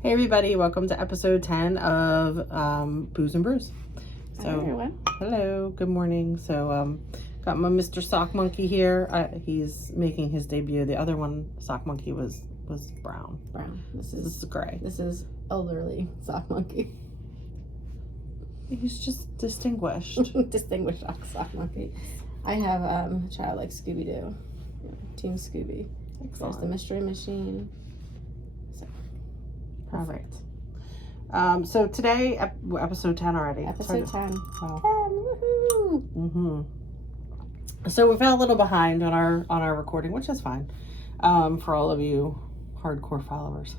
Hey everybody, welcome to episode 10 of Booze and Brews. Hi everyone. Hello, good morning. So got my Mr. Sock Monkey here. He's making his debut. The other one, Sock Monkey, was brown. Brown. This is gray. This is elderly Sock Monkey. He's just distinguished. Distinguished Sock Monkey. I have a child like Scooby-Doo. Team Scooby. Excellent. There's the Mystery Machine. Perfect. So today, episode 10 already. Episode 10. Wow. 10, woohoo! So we've been a little behind on our recording, which is fine, for all of you hardcore followers.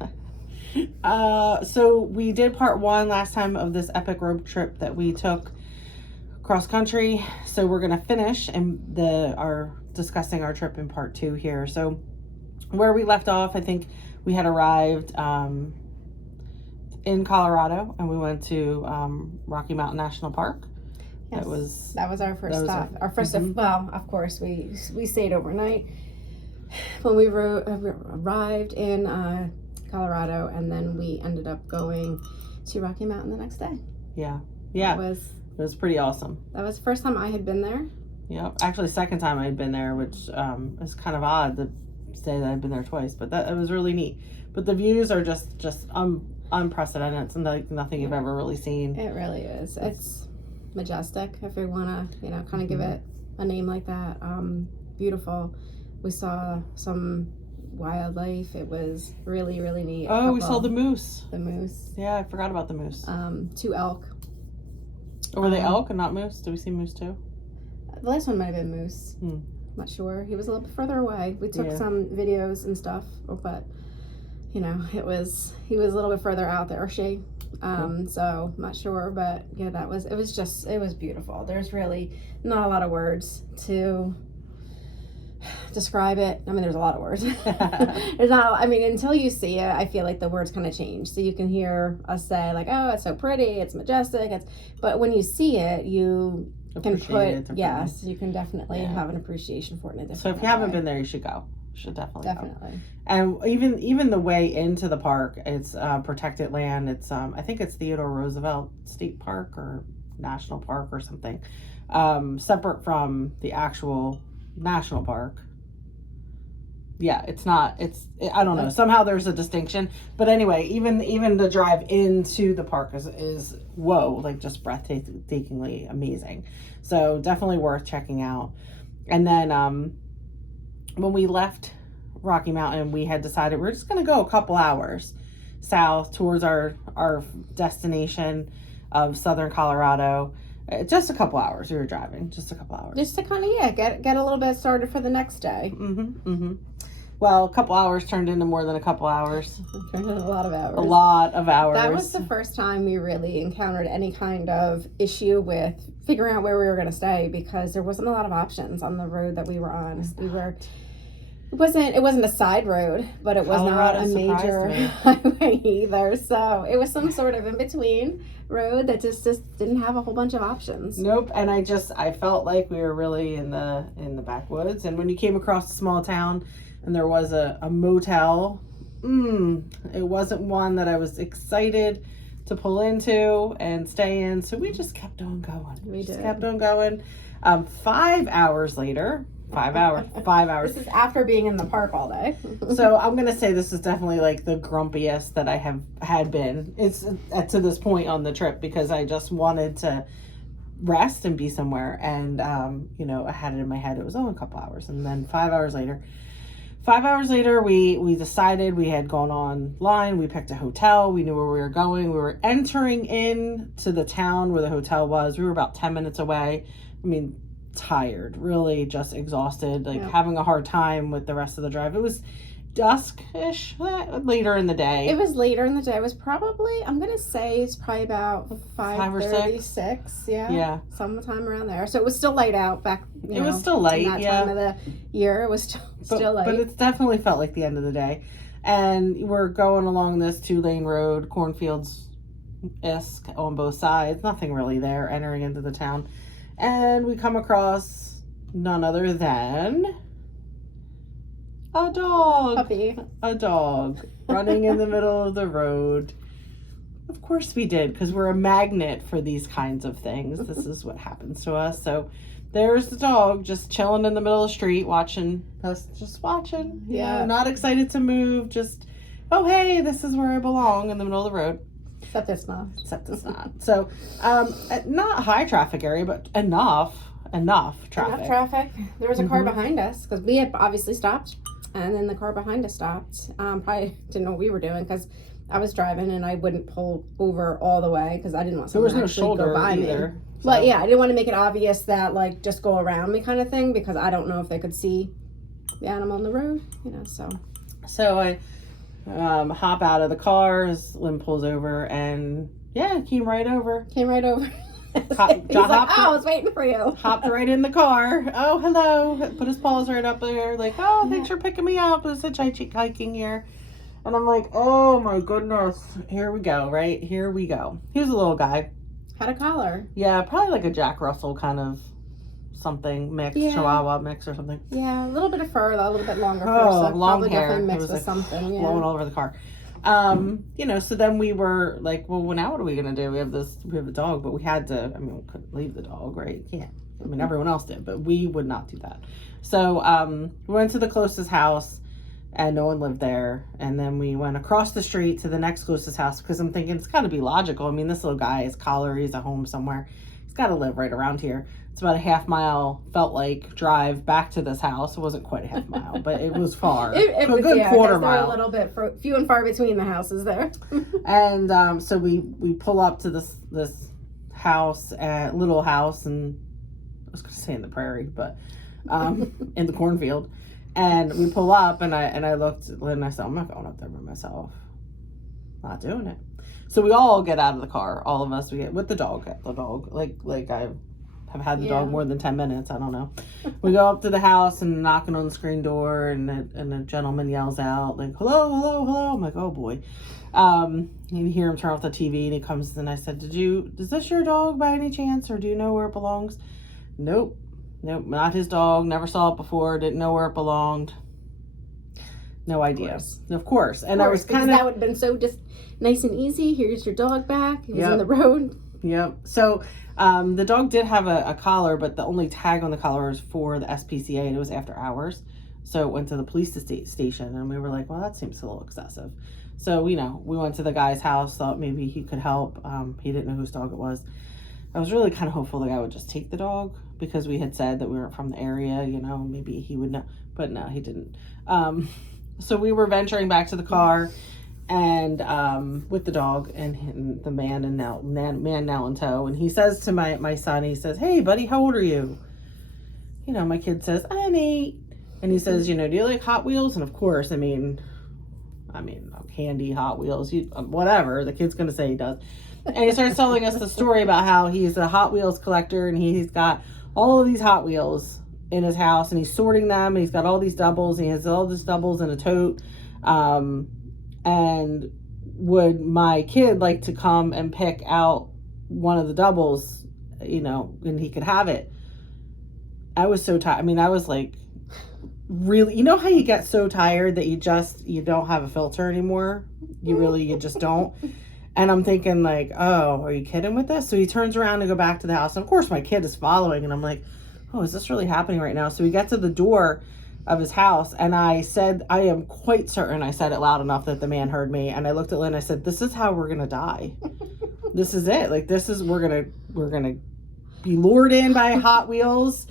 So we did part 1 last time of this epic road trip that we took cross country. So we're gonna finish discussing our trip in part 2 here. So where we left off, I think we had arrived in Colorado, and we went to Rocky Mountain National Park. Yes, that was our first stop. Our first, well, of course, we stayed overnight when we arrived in Colorado, and then we ended up going to Rocky Mountain the next day. Yeah. It was pretty awesome. That was the first time I had been there. Yeah, actually, second time I had been there, which is kind of odd to say that I've been there twice, but it was really neat. But the views are just unprecedented. It's like nothing you've ever really seen. It really is. It's majestic, if you want to, kind of give it a name like that. Beautiful. We saw some wildlife. It was really, really neat. Oh, we saw the moose. The moose. Yeah, I forgot about the moose. 2 elk. Or were they elk and not moose? Did we see moose too? The last one might have been moose. I'm not sure. He was a little bit further away. We took some videos and stuff, but he was a little bit further out there, or she. So I'm not sure, but yeah, it was beautiful. There's really not a lot of words to describe it. I mean, there's a lot of words. There's not, until you see it, I feel like the words kind of change. So you can hear us say like, oh, it's so pretty, it's majestic, but when you see it, you can you can definitely have an appreciation for it in a different way. So if you haven't been there, you should go. You should definitely go. And even the way into the park, it's protected land. It's I think it's Theodore Roosevelt State Park or National Park or something, separate from the actual national park. Yeah, it's not. I don't know. Somehow there's a distinction. But anyway, even the drive into the park is whoa, like just breathtakingly amazing. So definitely worth checking out. And then when we left Rocky Mountain, we had decided we're just going to go a couple hours south towards our destination of southern Colorado. Just a couple hours. We were driving just a couple hours. Just to kind of, get a little bit started for the next day. Well, a couple hours turned into more than a couple hours. Turned into a lot of hours. A lot of hours. That was the first time we really encountered any kind of issue with figuring out where we were going to stay, because there wasn't a lot of options on the road that we were on. It wasn't a side road, but it was not a major highway either. So it was some sort of in between road that just didn't have a whole bunch of options. Nope. And I felt like we were really in the backwoods. And when you came across a small town and there was a motel, it wasn't one that I was excited to pull into and stay in. So we just kept on going. We just kept on going. 5 hours later. 5 hours. This is after being in the park all day. So I'm going to say this is definitely like the grumpiest that I had been. It's to this point on the trip, because I just wanted to rest and be somewhere. And, I had it in my head. It was a couple hours. And then 5 hours later, we decided. We had gone online. We picked a hotel. We knew where we were going. We were entering into the town where the hotel was. We were about 10 minutes away. Tired, really just exhausted, having a hard time with the rest of the drive. It was dusk-ish, later in the day. It was later in the day. It was probably, I'm going to say it's probably about 5:30, 6. Yeah. Sometime around there. So it was still light out back, it was still light, in that time of the year. It was still light. But it definitely felt like the end of the day. And we're going along this 2-lane road, cornfields-esque on both sides. Nothing really there, entering into the town. And we come across none other than A dog. Puppy. A dog running in the middle of the road. Of course we did, because we're a magnet for these kinds of things. This is what happens to us. So there's the dog just chilling in the middle of the street, watching us, just watching. Yeah. Not excited to move, just, oh, hey, this is where I belong, in the middle of the road. Except it's not. So, not high traffic area, but enough traffic. Enough traffic. There was a car behind us, because we had obviously stopped, and then the car behind us stopped. Probably didn't know what we were doing, because I was driving and I wouldn't pull over all the way because I didn't want someone to actually go by me. But yeah, I didn't want to make it obvious that like just go around me kind of thing, because I don't know if they could see the animal on the road, So I hop out of the car as Lynn pulls over, and came right over. He's like, I was waiting for you. Hopped right in the car. Oh, hello. Put his paws right up there. Like, oh, thanks for picking me up. It's such hiking here. And I'm like, oh my goodness. Here we go, right? Here we go. He was a little guy. Had a collar. Yeah, probably like a Jack Russell kind of something mix, Chihuahua mix or something. Yeah, a little bit of fur, a little bit longer fur. Oh, So long probably hair. definitely mixed It was with something. Yeah. Blowing all over the car. So then we were like, well, now what are we going to do? We have a dog, but we had to, we couldn't leave the dog, right? Can't. Everyone else did, but we would not do that. So we went to the closest house, and no one lived there. And then we went across the street to the next closest house, because I'm thinking it's got to be logical. This little guy is collar, he's at home somewhere. He's got to live right around here. It's about a half mile, felt like, drive back to this house. It wasn't quite a half mile, but it was far. It a was, good quarter mile. A little bit few and far between the houses there. And so we pull up to this house, little house, and I was going to say in the prairie, but in the cornfield. And we pull up, and I looked at Lynn, and I said, I'm not going up there by myself. Not doing it. So we all get out of the car. All of us, we get with the dog. Like I have had the dog more than 10 minutes. I don't know. We go up to the house and knocking on the screen door, and a gentleman yells out like, hello, hello, hello. I'm like, oh boy. You hear him turn off the TV, and he comes, and I said, is this your dog by any chance, or do you know where it belongs? Nope, not his dog. Never saw it before. Didn't know where it belonged. No idea. Of course. And I was kind of, that would have been so just nice and easy. Here's your dog back. He was on the road. Yep. So the dog did have a collar, but the only tag on the collar was for the SPCA, and it was after hours. So it went to the police station, and we were like, well, that seems a little excessive. So, we went to the guy's house, thought maybe he could help. He didn't know whose dog it was. I was really kind of hopeful the guy would just take the dog, because we had said that we weren't from the area, maybe he would know. But no, he didn't. So we were venturing back to the car, and with the dog and the man now in tow. And he says to my son, he says, hey, buddy, how old are you? My kid says, I'm 8. And he says, do you like Hot Wheels? And of course, candy, Hot Wheels, whatever. The kid's going to say he does. And he starts telling us the story about how he's a Hot Wheels collector, and he's got all of these Hot Wheels in his house, and he's sorting them, and he's got all these doubles, and he has all these doubles in a tote. And would my kid like to come and pick out one of the doubles, and he could have it? I was so tired. I was like, really, how you get so tired that you don't have a filter anymore? You just don't. And I'm thinking like, oh, are you kidding with this? So he turns around to go back to the house. And of course my kid is following, and I'm like, oh, is this really happening right now? So we get to the door of his house, and I said, I am quite certain I said it loud enough that the man heard me. And I looked at Lynn, I said, this is how we're going to die. This is it. Like, we're going to be lured in by Hot Wheels.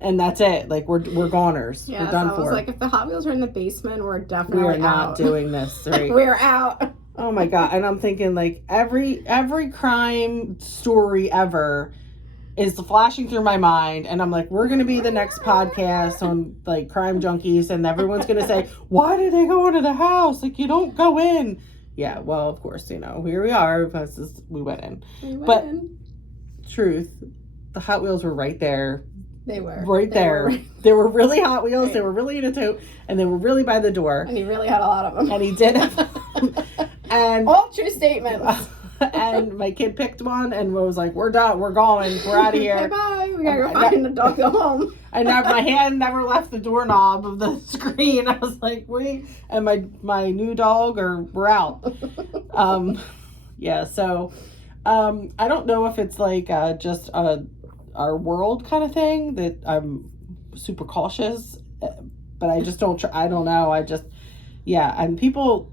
And that's it. Like, we're goners. Yeah, we're done so I was like, if the Hot Wheels are in the basement, we're definitely We are not doing this. Right? We're out. Oh my God. And I'm thinking like every crime story ever is flashing through my mind. And I'm like, we're going to be the next podcast on like Crime Junkies. And everyone's going to say, why did they go into the house? Like, you don't go in. Yeah, well, of course, here we are. Because we went in. Truth, the Hot Wheels were right there. They were. Right there. They were really Hot Wheels. Right. They were really in a tote. And they were really by the door. And he really had a lot of them. And he did have them. And all true statements. and my kid picked one and was like, "We're done. We're going. We're out of here. Bye. We gotta go find the dog. Go home." My hand never left the doorknob of the screen. I was like, "Wait!" And my new dog, we're out. Yeah. So, I don't know if it's like just our world kind of thing that I'm super cautious, but I just don't. I don't know. And people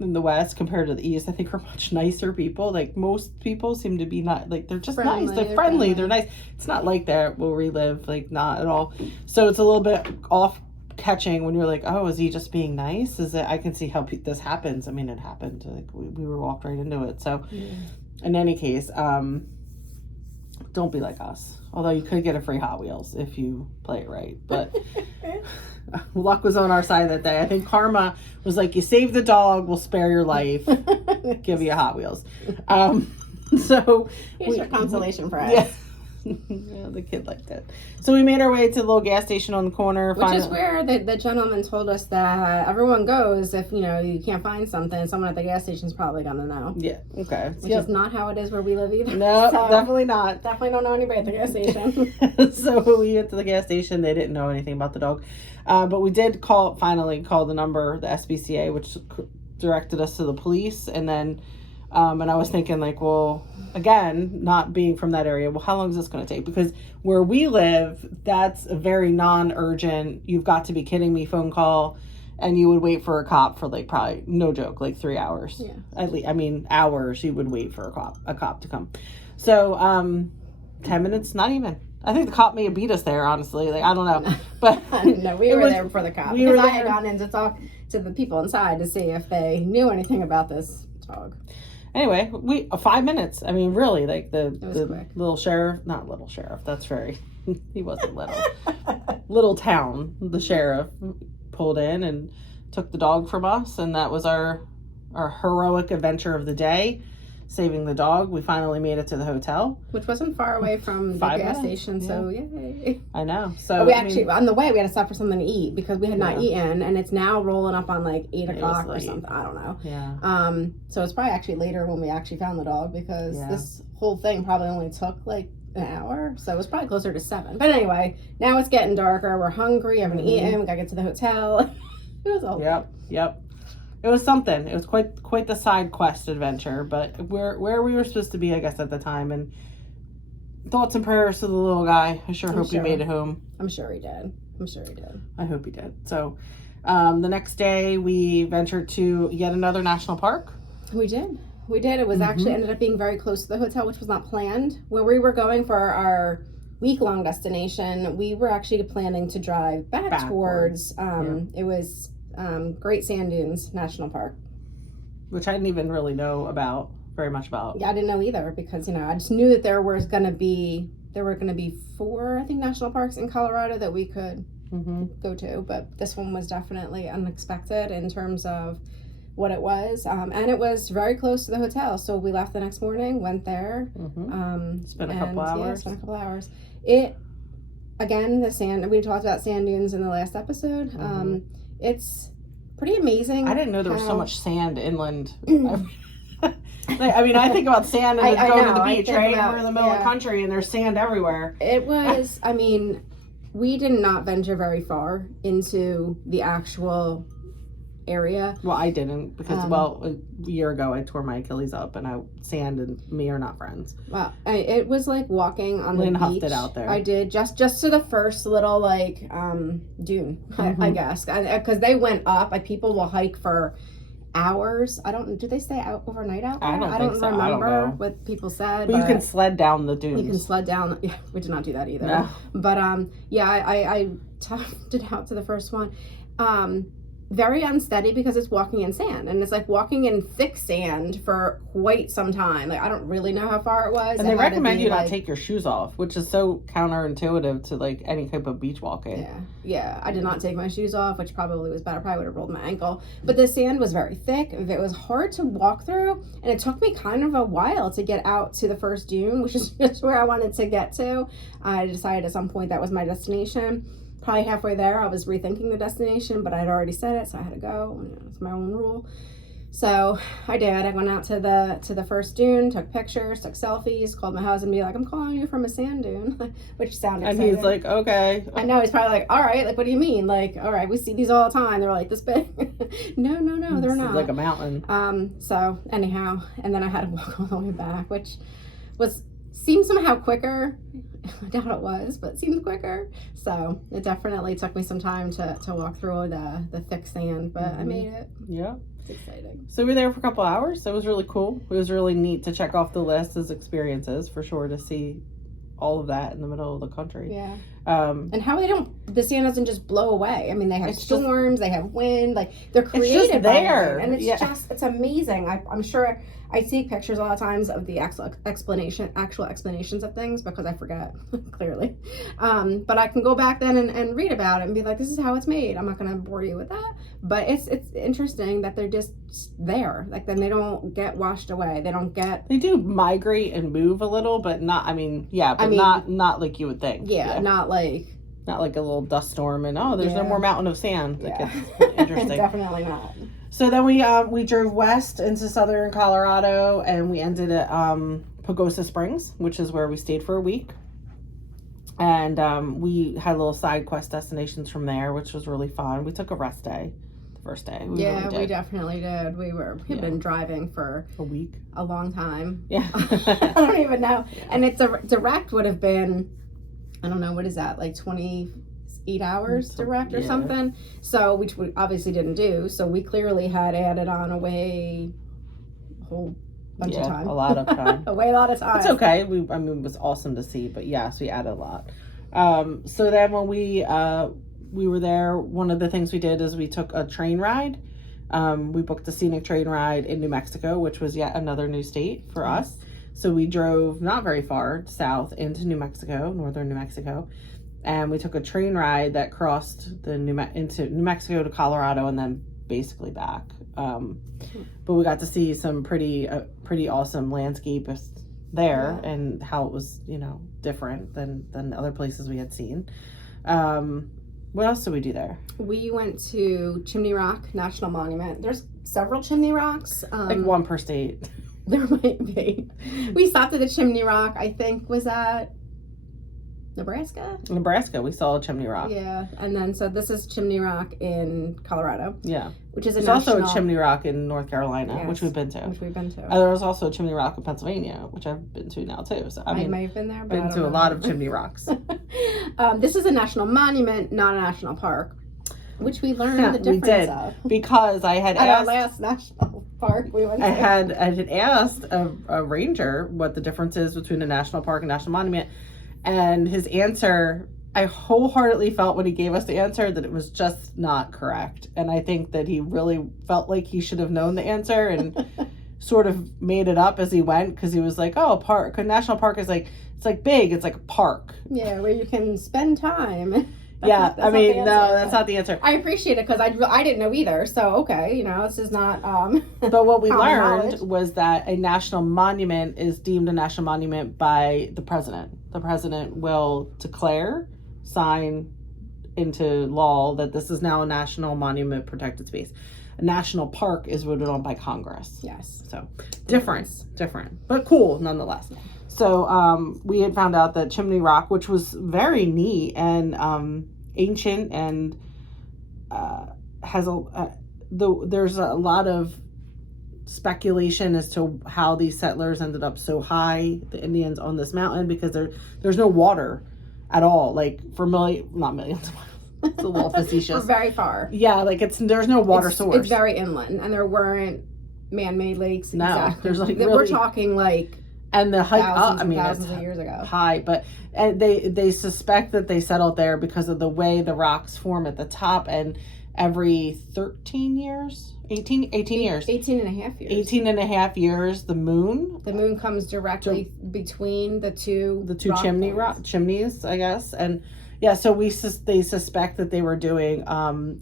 in the West compared to the East, I think are much nicer people. Like most people seem to be not like they're just Friendly, nice. They're friendly. They're nice. It's not like that where we live. Like not at all. So it's a little bit off catching when you're like, oh, is he just being nice? Is it? I can see how this happens. I mean, it happened. Like we were walked right into it. So in any case, don't be like us. Although you could get a free Hot Wheels if you play it right, but. Luck was on our side that day. I think karma was like, you save the dog, we'll spare your life, give you a Hot Wheels. So here's your consolation prize. Yeah. Yeah, the kid liked it. So we made our way to the little gas station on the corner. Which is where the gentleman told us that everyone goes if, you can't find something, someone at the gas station is probably going to know. Yeah, okay. Which is not how it is where we live either. No, so definitely not. Definitely don't know anybody at the gas station. So we went to the gas station. They didn't know anything about the dog. But we did finally call the number, the SPCA, which directed us to the police. And then, and I was thinking like, well, again, not being from that area, well, how long is this going to take? Because where we live, that's a very non-urgent, you've got to be kidding me phone call. And you would wait for a cop for like probably, no joke, like 3 hours. Yeah. At least, hours you would wait for a cop to come. So 10 minutes, not even. I think the cop may have beat us there, honestly. Like, I don't know. But no, we were there before the cop. Because I had gone in to talk to the people inside to see if they knew anything about this dog. Anyway, 5 minutes. I mean, really, like the quick. not little sheriff. That's he wasn't little. Little town. The sheriff pulled in and took the dog from us, and that was our heroic adventure of the day. Saving the dog. We finally made it to the hotel, which wasn't far away from the gas station. So yay! I know. So we on the way we had to stop for something to eat because we had not eaten, and it's now rolling up on like 8 o'clock or something. I don't know. Yeah. So it's probably actually later when we actually found the dog because this whole thing probably only took like an hour, so it was probably closer to 7. But anyway, now it's getting darker. We're hungry. Haven't eaten. We gotta get to the hotel. It was all. Yep. It was something. It was quite the side quest adventure, but where we were supposed to be, I guess, at the time. And thoughts and prayers to the little guy. I sure hope he made it home. I'm sure he did. I hope he did. So the next day we ventured to yet another national park. We did. It was actually ended up being very close to the hotel, which was not planned. When we were going for our week-long destination, we were actually planning to drive back towards, it was... Great Sand Dunes National Park, which I didn't even really know very much about. Yeah, I didn't know either because I just knew that there were going to be 4, I think, national parks in Colorado that we could go to, but this one was definitely unexpected in terms of what it was, and it was very close to the hotel. So we left the next morning, went there, spent a couple hours. It again, the sand. We talked about sand dunes in the last episode. It's pretty amazing. I didn't know there was so much sand inland. I think about sand and going to the beach, right? We're in the middle of the country and there's sand everywhere. It was, we did not venture very far into the actual area. Well, I didn't because, a year ago I tore my Achilles up and sand and me are not friends. Well, it was like walking on Lynn the beach. Huffed it out there. I did, just to the first little, dune, I guess. Because they went up, people will hike for hours. Do they stay out overnight out there? I don't remember what people said. But you can sled down the dunes. You can sled down. Yeah, we did not do that either. No. But, I toughed it out to the first one. Very unsteady because it's walking in sand, and it's like walking in thick sand for quite some time. Like, I don't really know how far it was. And they recommend you not take your shoes off, which is so counterintuitive to like any type of beach walking. Yeah. I did not take my shoes off, which probably was better. Probably would have rolled my ankle. But the sand was very thick. It was hard to walk through, and it took me kind of a while to get out to the first dune, which is just where I wanted to get to. I decided at some point that was my destination. Probably halfway there, I was rethinking the destination, but I had already said it, so I had to go. It's my own rule. So I did. I went out to the first dune, took pictures, took selfies, called my husband, and be like, "I'm calling you from a sand dune," which sounded exciting. And he's like, "Okay." I know, he's probably like, "All right, like, what do you mean? Like, all right, we see these all the time. They're like this big." No, they're not. Like a mountain. So anyhow, and then I had to walk all the way back, which seemed somehow quicker. I doubt it was, but it seemed quicker. So it definitely took me some time to walk through the thick sand, but I made it. Yeah. It's exciting. So we were there for a couple hours. So it was really cool. It was really neat to check off the list as experiences, for sure, to see all of that in the middle of the country. Yeah. And how the sand doesn't just blow away. I mean, they have storms, they have wind, like they're created it's just there. And it's it's amazing. I'm sure I see pictures a lot of times of the actual explanations of things because I forget clearly. But I can go back then and read about it and be like, this is how it's made. I'm not going to bore you with that, but it's interesting that they're just there. Like, then they don't get washed away. They do migrate and move a little, but not, not like you would think. Yeah. Not like a little dust storm and there's no more mountain of sand. Yeah. It's interesting. Definitely not. So then we drove west into southern Colorado, and we ended at Pagosa Springs, which is where we stayed for a week. And we had little side quest destinations from there, which was really fun. We took a rest day the first day. We definitely did. We've been driving for a week, a long time. Yeah. I don't even know. Yeah. And it's direct would have been, I don't know, what is that, like 28 hours direct or something? So, which we obviously didn't do. So we clearly had added on a whole bunch of time. A lot of time. A lot of time. It's okay. It was awesome to see, but yes, we added a lot. So then when we were there, one of the things we did is we took a train ride. We booked a scenic train ride in New Mexico, which was yet another new state for us. So we drove not very far south into northern New Mexico, and we took a train ride that crossed into New Mexico to Colorado and then basically back. But we got to see some pretty awesome landscape there, and how it was, different than other places we had seen. What else did we do there? We went to Chimney Rock National Monument. There's several Chimney Rocks. Like one per state. There might be. We stopped at the Chimney Rock, I think, was that Nebraska? We saw a Chimney Rock. Yeah, and then so this is Chimney Rock in Colorado. Yeah. Which is also a Chimney Rock in North Carolina, which we've been to. There was also a Chimney Rock in Pennsylvania, which I've been to now too. So I may have been there, but been to a lot of Chimney Rocks. This is a national monument, not a national park, which we learned the difference of. Because I had asked our last national park we went to. I had asked a ranger what the difference is between a national park and national monument, and his answer, I wholeheartedly felt when he gave us the answer that it was just not correct. And I think that he really felt like he should have known the answer and sort of made it up as he went, because he was like, a national park is like, it's like big, it's like a park. Yeah, where you can spend time. That's not the answer. I appreciate it, because I didn't know either. So, okay, this is not... But what we learned was that a national monument is deemed a national monument by the president. The president will sign into law that this is now a national monument protected space. A national park is voted on by Congress. Yes. So, different, but cool nonetheless. Yeah. So we had found out that Chimney Rock, which was very neat and ancient, and there's a lot of speculation as to how these settlers ended up so high, the Indians, on this mountain, because there's no water at all, like for not millions of miles. It's a little facetious. Very far. Yeah, like there's no water source. It's very inland, and there weren't man-made lakes. No, exactly. There's like we're talking like. And the hike up, thousands of years ago. High, but they suspect that they settled there because of the way the rocks form at the top, and every 18 years. 18 and a half years, the moon comes directly between the two chimneys, I guess. And yeah, so they suspect that they were doing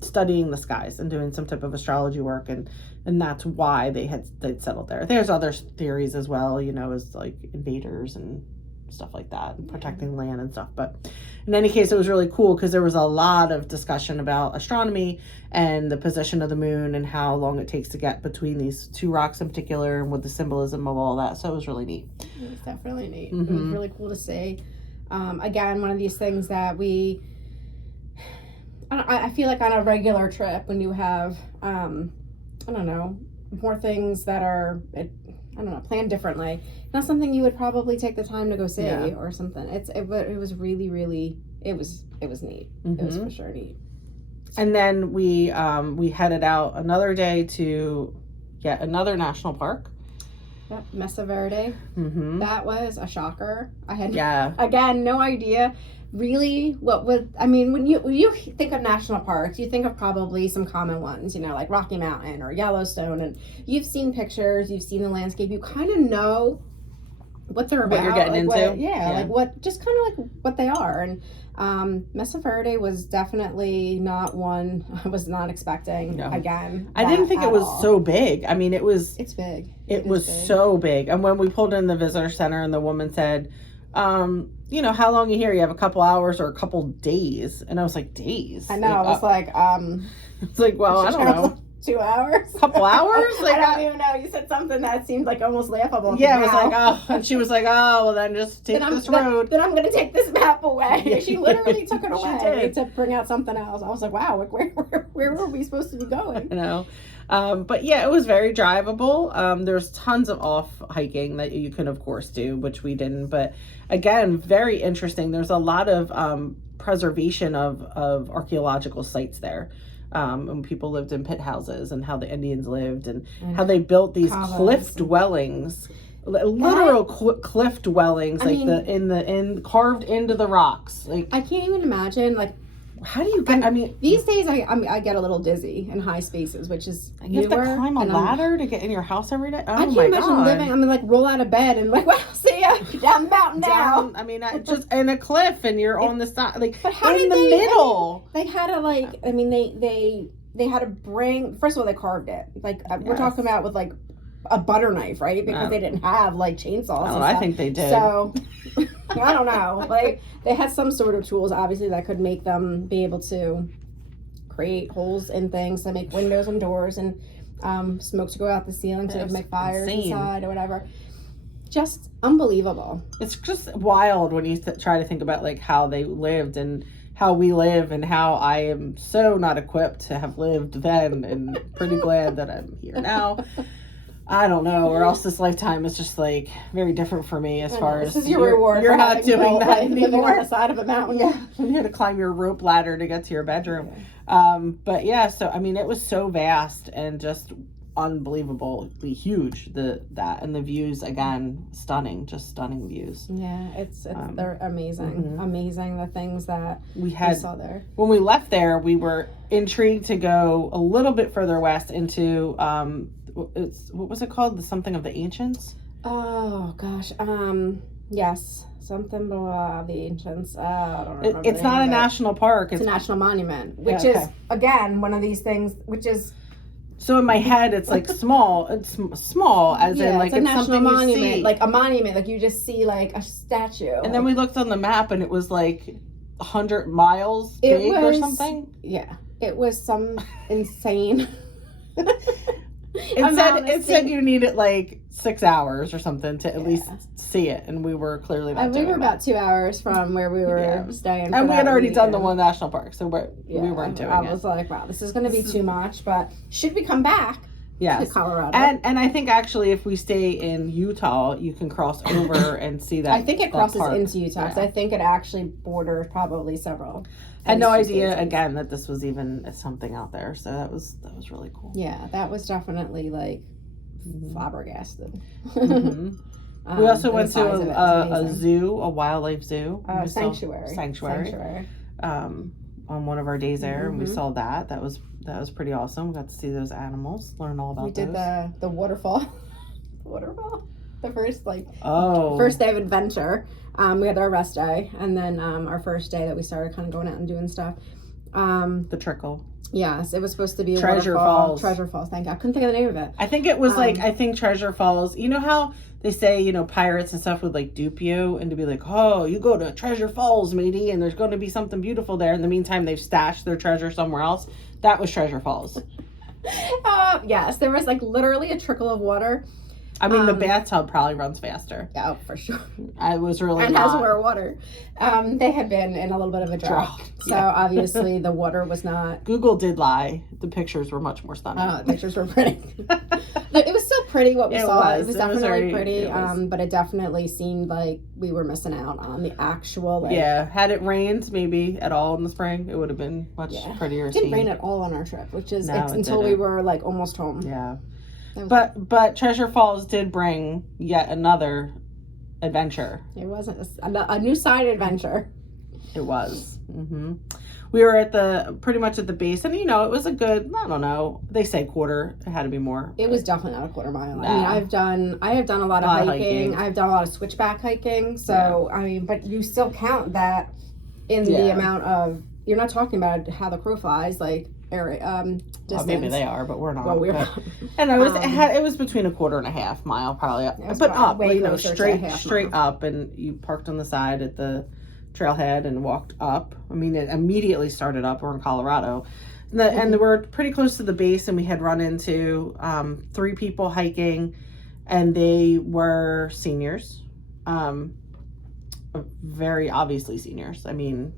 studying the skies and doing some type of astrology work, and that's why they'd settled there. There's other theories as well, as like invaders and stuff like that, and protecting land and stuff. But in any case, it was really cool because there was a lot of discussion about astronomy and the position of the moon and how long it takes to get between these two rocks in particular, and what the symbolism of all that. So it was really neat. It was definitely neat. It was really cool to see. Again, one of these things that I feel like on a regular trip, when you have, I don't know, more things that are, planned differently, not something you would probably take the time to go see or something. It was really, really, it was neat. It was for sure neat. And then we headed out another day to yet another national park. Yep, Mesa Verde. That was a shocker. I had again no idea really what would. I mean, when you think of national parks, you think of probably some common ones, like Rocky Mountain or Yellowstone, and you've seen pictures, you've seen the landscape, you kind of know what they're about, what you're getting into. Like what, just kind of like what they are. And Mesa Verde was definitely not one I was not expecting. Again, I didn't think it was so big. I mean, it's big. It was big. So big. And when we pulled in the visitor center and the woman said, how long are you here? You have a couple hours or a couple days? And I was like, days? I know. I was like, it's like, well, I don't know. 2 hours? Couple hours? Like, I don't even know. You said something that seemed like almost laughable. Yeah, I was like, oh. And she was like, oh, well, then just take this road. Then I'm going to take this map away. Yeah. She literally took it away. She did. To bring out something else. I was like, wow, where were we supposed to be going? I know. But yeah, it was very drivable. There's tons of off hiking that you can, of course, do, which we didn't. But again, very interesting. There's a lot of preservation of archaeological sites there. And people lived in pit houses, and how the Indians lived, and how they built these cliff dwellings, literal cliff dwellings, carved into the rocks. Like, I can't even imagine, like, how do you get? I mean, these days I get a little dizzy in high spaces, which is you have to climb a ladder to get in your house every day. Oh, I can't imagine living. I'm like roll out of bed and like, well, see ya down the mountain now. I mean, just in a cliff, and you're on the side, like, but how in the middle. They had to like. I mean, they had to bring. First of all, they carved it. Like we're talking about with like a butter knife, right? Because they didn't have like chainsaws. Oh, I think they did. So I don't know. Like they had some sort of tools, obviously, that could make them be able to create holes in things to make windows and doors, and smoke to go out the ceiling to make fires inside or whatever. Just unbelievable. It's just wild when you try to think about like how they lived and how we live, and how I am so not equipped to have lived then, and pretty glad that I'm here now. I don't know, or else this lifetime is just like very different for me as far as this is your reward. You're not doing that anymore. Living on the side of a mountain. Yeah, you had to climb your rope ladder to get to your bedroom. Yeah. But yeah, so I mean, it was so vast and just unbelievably huge. That and the views, again, stunning, just stunning views. Yeah, it's they're amazing, amazing. The things that we saw there. When we left there, we were intrigued to go a little bit further west into what was it called? Something of the Ancients? Oh gosh. Yes. Something about the Ancients. I don't remember. It's not a national park. It's a national monument, which is again one of these things. Which is so in my head, it's like small. It's small, as in like it's a national monument, you see. Like a monument, like you just see like a statue. And then we looked on the map, and it was like 100 miles big or something. Yeah, it was some insane. It said you needed like 6 hours or something to at least see it, and we were clearly not. We were about 2 hours from where we were staying, and we had already done the one national park, so we weren't doing it. I was like, wow, this is going to be too much. But should we come back? Yes. To Colorado, and I think actually if we stay in Utah, you can cross over and see that. I think it crosses park. into Utah. So I think it actually borders probably several. I had no idea again that this was even something out there, so that was really cool. Yeah, that was definitely like flabbergasted. We also went to a zoo, a wildlife zoo, sanctuary. On one of our days there, and we saw that. That was pretty awesome. We got to see those animals, learn all about those. We did the waterfall. The first day of adventure. We had our rest day, and then our first day that we started kind of going out and doing stuff. The trickle. Yes, it was supposed to be a Treasure waterfall. Falls. Treasure Falls. Thank you. I couldn't think of the name of it. I think it was I think Treasure Falls. You know how they say, you know, pirates and stuff would like dupe you and to be like, oh, you go to Treasure Falls, matey, and there's going to be something beautiful there. In the meantime, they've stashed their treasure somewhere else. That was Treasure Falls. Yes, there was like literally a trickle of water. I mean, the bathtub probably runs faster. Yeah, for sure. I was really and not. has more water. They had been in a little bit of a drought. So obviously the water was not. Google did lie. The pictures were much more stunning. The pictures were pretty. It was still pretty what we saw. It was definitely pretty. But it definitely seemed like we were missing out on the actual. Like, had it rained maybe at all in the spring, it would have been much prettier. It didn't rain at all on our trip, which is until didn't. we were like almost home. Yeah. But Treasure Falls did bring yet another adventure. It wasn't a new side adventure. It was. Mm-hmm. We were pretty much at the base, and you know, it was a good, I don't know, they say quarter. It had to be more. It was definitely not a quarter mile. Nah. I mean, I have done a lot of hiking. I've done a lot of switchback hiking. So I mean, but you still count that in the amount of. You're not talking about how the crow flies, like area distance. Well, maybe they are, but we're not. Well, we're not. And it was between a quarter and a half mile, probably, but up, you know, straight up, and you parked on the side at the trailhead and walked up. I mean, it immediately started up. We're in Colorado, and we're pretty close to the base, and we had run into 3 people hiking, and they were seniors, very obviously seniors. I mean,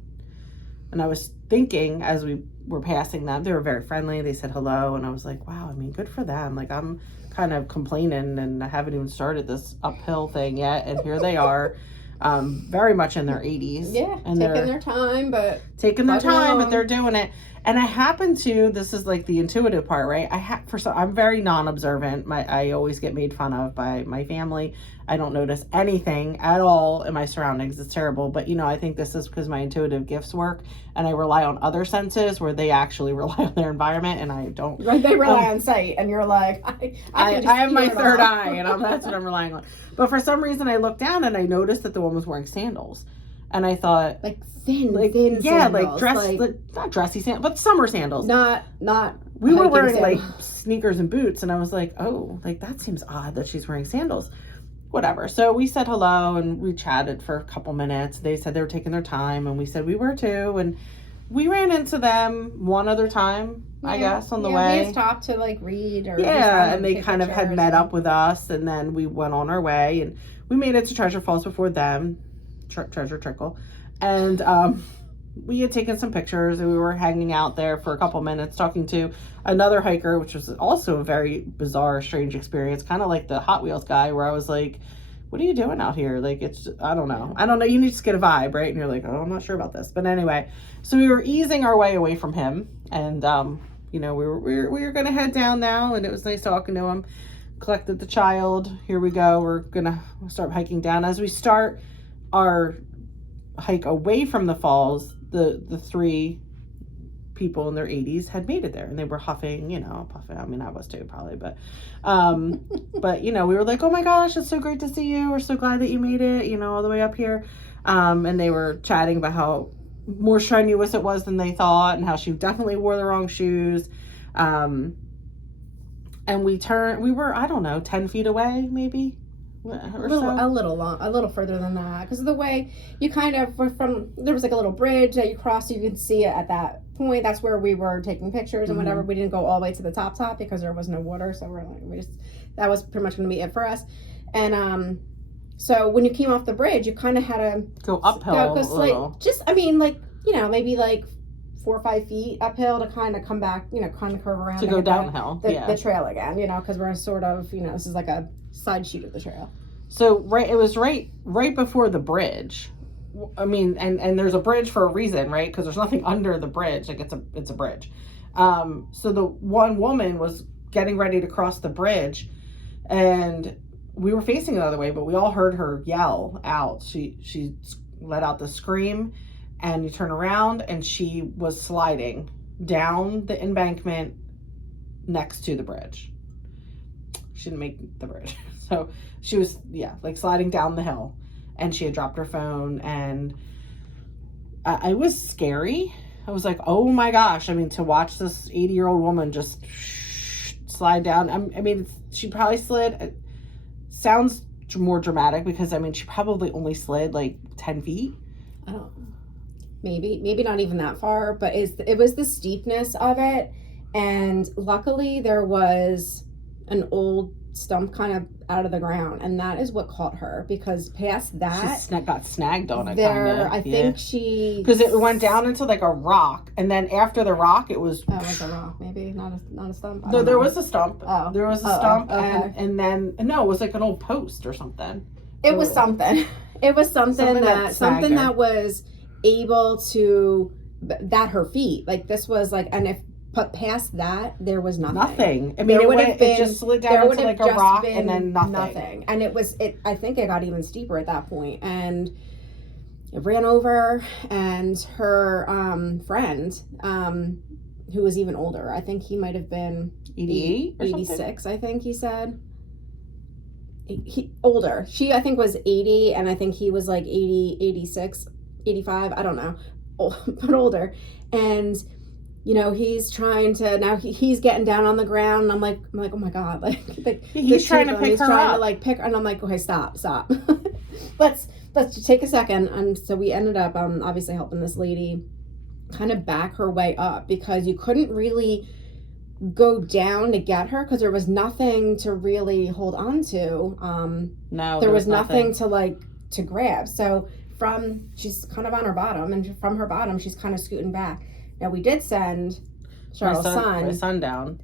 and I was thinking as we were passing them, they were very friendly. They said hello, and I was like, wow, I mean, good for them. Like, I'm kind of complaining, and I haven't even started this uphill thing yet, and here they are, very much in their 80s. Yeah, and taking their time, but they're doing it. And I happen to, this is like the intuitive part, right? I'm very non-observant. I always get made fun of by my family. I don't notice anything at all in my surroundings. It's terrible. But, you know, I think this is because my intuitive gifts work, and I rely on other senses where they actually rely on their environment, and I don't. Right, they rely on sight, and you're like, I have my third eye, and that's what I'm relying on. But for some reason, I looked down, and I noticed that the woman was wearing sandals. And I thought, thin sandals. Like not dressy sandals, but summer sandals. Not. We were wearing sandals. Like sneakers and boots, and I was like, oh, like that seems odd that she's wearing sandals. Whatever. So we said hello, and we chatted for a couple minutes. They said they were taking their time, and we said we were too. And we ran into them one other time, I guess, on the way. We stopped to like read or and they kind of had met up with us, and then we went on our way, and we made it to Treasure Falls before them. Treasure Trickle, and we had taken some pictures, and we were hanging out there for a couple minutes talking to another hiker, which was also a very bizarre, strange experience, kind of like the Hot Wheels guy, where I was like, what are you doing out here? Like, it's, I don't know, you need to just get a vibe, right? And you're like, oh, I'm not sure about this, but anyway, so we were easing our way away from him, and you know, we were gonna head down now, and it was nice talking to him. Collected the child, here we go, we're gonna start hiking down. As we start our hike away from the falls, the 3 people in their 80s had made it there, and they were puffing. I mean, I was too, probably, but but you know, we were like, oh my gosh, it's so great to see you, we're so glad that you made it, you know, all the way up here, and they were chatting about how more strenuous it was than they thought, and how she definitely wore the wrong shoes, and we were, I don't know, 10 feet away maybe. A little further than that, because of the way you kind of were from. There was like a little bridge that you crossed. You could see it at that point. That's where we were taking pictures and whatever. We didn't go all the way to the top because there was no water, so that was pretty much going to be it for us. And so when you came off the bridge, you kind of had to go uphill. Maybe like 4 or 5 feet uphill to kind of come back, kind of curve around to go downhill the trail again, because we're sort of, this is like a side shoot of the trail. So it was right before the bridge. I mean, and there's a bridge for a reason, right? Because there's nothing under the bridge. Like it's a bridge. So the one woman was getting ready to cross the bridge, and we were facing the other way, but we all heard her yell out. She let out the scream, and you turn around, and she was sliding down the embankment next to the bridge. She didn't make the bridge. So she was, like sliding down the hill, and she had dropped her phone, and it was scary. I was like, oh my gosh. I mean, to watch this 80-year-old woman just slide down. I mean, she probably slid. It sounds more dramatic because, I mean, she probably only slid like 10 feet. I don't maybe not even that far, but it was the steepness of it. And luckily there was an old stump kind of out of the ground, and that is what caught her, because past that She got snagged on it. I think she, because it went down into like a rock, and then after the rock it was it was a rock, maybe not a stump. No, there was a stump. Oh, there was a stump, okay. and then no, it was like an old post or something. It was something. It was something that was able to, that her feet, like this was like, and if but past that there was nothing. I mean, it just slid down into like a rock and then nothing. And I think it got even steeper at that point, and it ran over, and her friend, who was even older, I think he might have been 88 or 86, I think he said. He older. She, I think, was 80, and I think he was like 80, 86, 85, I don't know, but older. And you know, he's trying to, now he's getting down on the ground, and I'm like, oh my God, like he's trying to pick her up. To like pick, and I'm like, okay, stop. let's take a second. And so we ended up obviously helping this lady kind of back her way up, because you couldn't really go down to get her because there was nothing to really hold on to. No, there was nothing to grab. So she's kind of on her bottom, and from her bottom she's kind of scooting back. Now, we did send Cheryl's my son down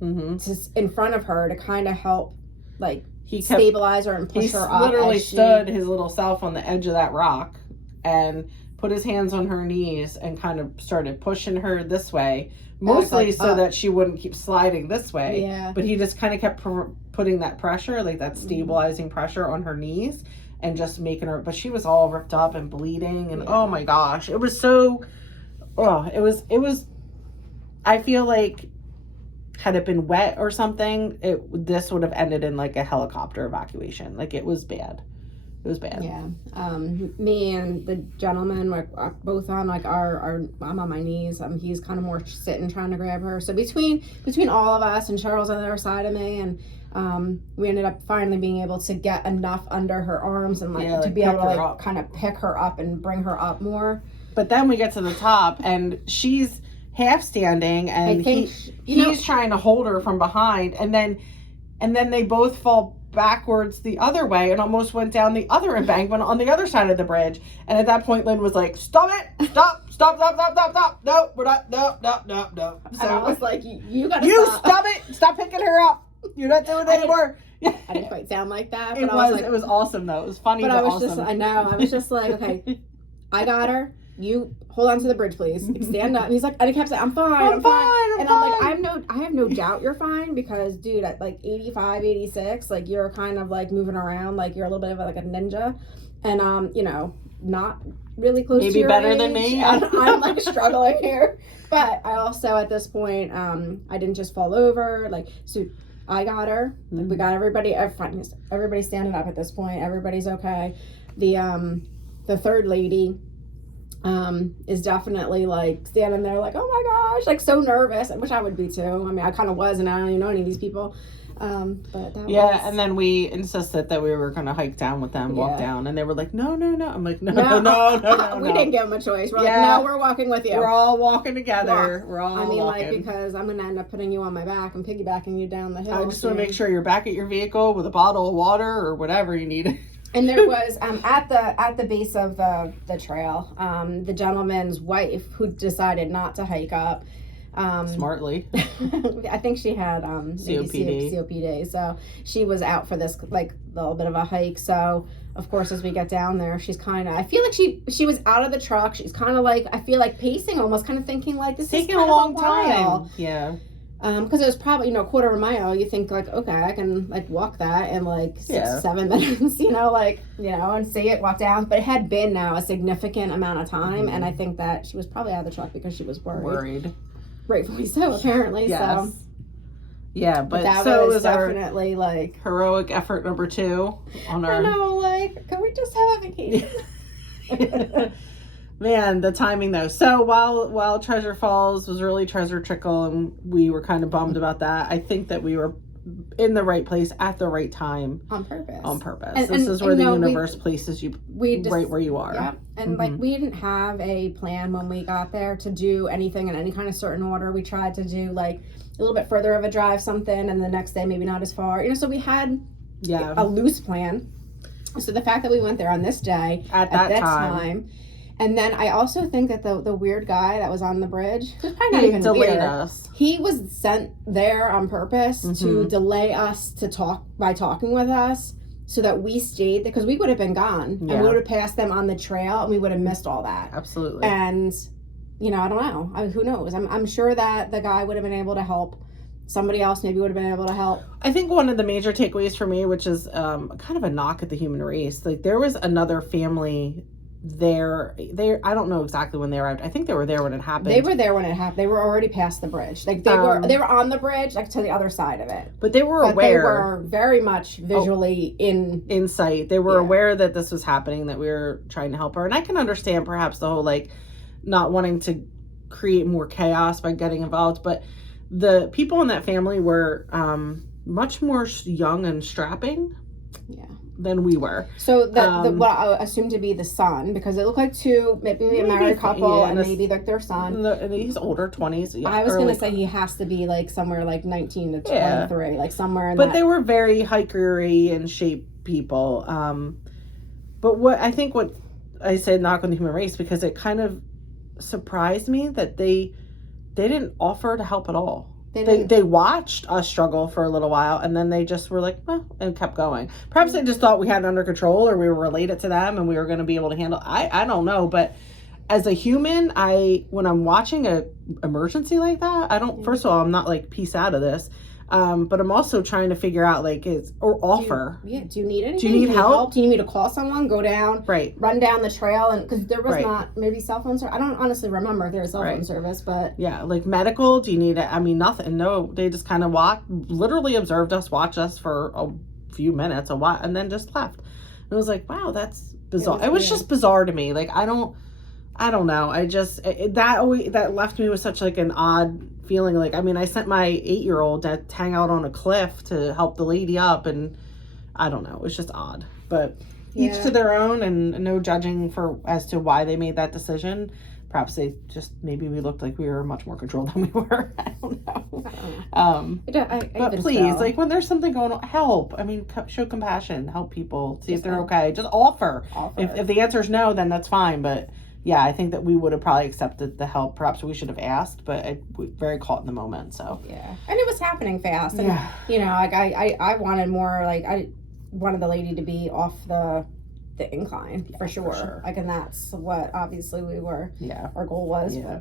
in front of her to kind of help, like, stabilize her and push her up. He literally stood his little self on the edge of that rock and put his hands on her knees and kind of started pushing her this way, mostly so that she wouldn't keep sliding this way. Yeah. But he just kind of kept putting that pressure, like that stabilizing pressure on her knees, and just making her, but she was all ripped up and bleeding, and oh my gosh, it was so... Oh, it was, I feel like had it been wet or something, this would have ended in like a helicopter evacuation. Like, it was bad. It was bad. Yeah. Me and the gentleman were both on like I'm on my knees. He's kind of more sitting trying to grab her. So between all of us, and Cheryl's on the other side of me, and we ended up finally being able to get enough under her arms and to be able to like kind of pick her up and bring her up more. But then we get to the top, and she's half standing, and he's trying to hold her from behind, and then they both fall backwards the other way and almost went down the other embankment on the other side of the bridge. And at that point, Lynn was like, "Stop it! Stop! No, we're not. No." So and I was like, "You gotta stop it! Stop picking her up! You're not doing it anymore." I didn't quite sound like that, but it was awesome though. It was funny, but I was awesome. I was just like, okay, I got her. You hold on to the bridge, please. Stand up. And he's like, and he kept saying, I'm fine. I'm like, I have no doubt you're fine, because dude, at like 85, 86, like you're kind of like moving around, like you're a little bit of like a ninja, and you know, not really close to your better age. Than me. I'm like struggling here, but I also at this point, I didn't just fall over, like, so I got her. Like, we got everybody's standing up at this point. Everybody's okay. The third lady is definitely like standing there like, oh my gosh, like so nervous, which I would be too. I mean, I kind of was, and I don't even know any of these people. But that and then we insisted that we were going to hike down with them, walk down, and they were like, no. I'm like, no. We didn't give them a choice. We're like, no, we're walking with you. We're all walking together. We're all walking. like, because I'm going to end up putting you on my back and piggybacking you down the hill. I just want to make sure you're back at your vehicle with a bottle of water or whatever you need. And there was at the base of the trail, the gentleman's wife, who decided not to hike up. Smartly. I think she had COPD, so she was out for this like little bit of a hike. So of course, as we get down there, she's kind of, I feel like she was out of the truck. She's kind of like, I feel like pacing, almost kind of thinking like, this is taking a long time. Yeah. Because it was probably, a quarter of a mile. You think like, okay, I can like walk that in like 7 minutes, and see it walk down. But it had been now a significant amount of time, and I think that she was probably out of the truck because she was worried. Rightfully so, apparently. Yes. So. Yeah, but that so was definitely like heroic effort number 2 on our. I know, like, can we just have a vacation? Man, the timing though. So while Treasure Falls was really Treasure Trickle, and we were kind of bummed about that, I think that we were in the right place at the right time on purpose. This is where the universe places you right where you are. Yeah, and like we didn't have a plan when we got there to do anything in any kind of certain order. We tried to do like a little bit further of a drive something, and the next day maybe not as far. So we had a loose plan. So the fact that we went there on this day at that time. And then I also think that the weird guy that was on the bridge, who's probably not even delayed weird, us. He was sent there on purpose to delay us by talking with us so that we stayed, because we would have been gone and we would have passed them on the trail and we would have missed all that. Absolutely. And, I don't know. Who knows? I'm sure that the guy would have been able to help. Somebody else maybe would have been able to help. I think one of the major takeaways for me, which is kind of a knock at the human race, like there was another family there. I don't know exactly when they arrived. I think they were there when it happened. They were there when it happened. They were already past the bridge. Like they were on the bridge, like to the other side of it. But they were aware. They were very much visually in sight. They were aware that this was happening, that we were trying to help her. And I can understand perhaps the whole like not wanting to create more chaos by getting involved, but the people in that family were much more young and strapping. Yeah. Than we were. So the what I assumed to be the son, because it looked like maybe a married couple and maybe like their son. And he's older, 20s. Yeah, I was going to say he has to be like somewhere like 19 to 23, like somewhere in But they were very hikery and shape people. But what I said knock on the human race, because it kind of surprised me that they didn't offer to help at all. They watched us struggle for a little while, and then they just were like, and kept going. Perhaps they just thought we had it under control, or we were related to them and we were going to be able to handle. I don't know, but as a human, when I'm watching a emergency like that, I don't. First of all, I'm not like peace out of this, but I'm also trying to figure out offer. Do you need anything? Do you need help? Do you need me to call someone? Go down, run down the trail, and because there was not maybe cell phone service. I don't honestly remember if there was cell phone service, but like medical. Do you need it? I mean, nothing. No, they just kind of literally observed us, watched us for a few minutes, a while, and then just left. And it was like, wow, that's bizarre. It was just bizarre to me. Like I don't know. I just that left me with such like an odd feeling. Like, I mean, I sent my 8-year-old to hang out on a cliff to help the lady up, and I don't know, it was just odd. But each to their own, and no judging as to why they made that decision. Perhaps maybe we looked like we were much more controlled than we were. I don't know. But please, like when there's something going on, help. I mean, show compassion, help people, see if they're okay. Just offer. If the answer is no, then that's fine. But yeah, I think that we would have probably accepted the help. Perhaps we should have asked, but we very caught in the moment. So yeah, and it was happening fast. And like I wanted more. Like I wanted the lady to be off the incline for sure. Like, and that's what obviously we were. Yeah, our goal was. Yeah.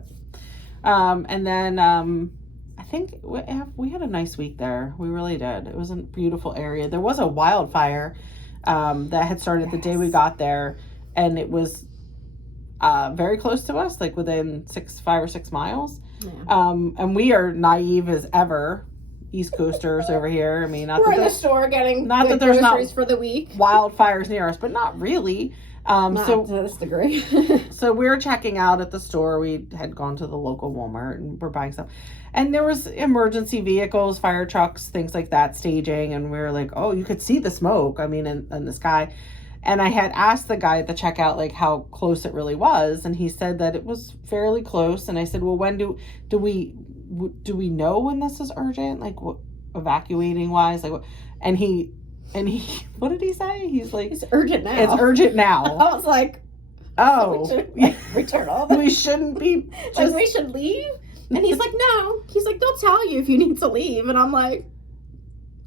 And then I think we had a nice week there. We really did. It was a beautiful area. There was a wildfire that had started the day we got there, and it was very close to us, like within 5 or 6 miles. Yeah. And we are naive as ever, East Coasters over here. I mean, we're in the store getting not that there's groceries for the week. Wildfires near us, but not really. Not to this degree. So we were checking out at the store. We had gone to the local Walmart and we're buying stuff. And there was emergency vehicles, fire trucks, things like that staging. And we were like, oh, you could see the smoke. I mean, in the sky. And I had asked the guy at the checkout, like, how close it really was. And he said that it was fairly close. And I said, well, when do we know when this is urgent? Like, what, evacuating wise? Like, what? And he, what did he say? He's like, it's urgent now. It's urgent now. I was like, oh, so we should return all that. We shouldn't be. Like, we should leave? And he's like, no. He's like, they'll tell you if you need to leave. And I'm like,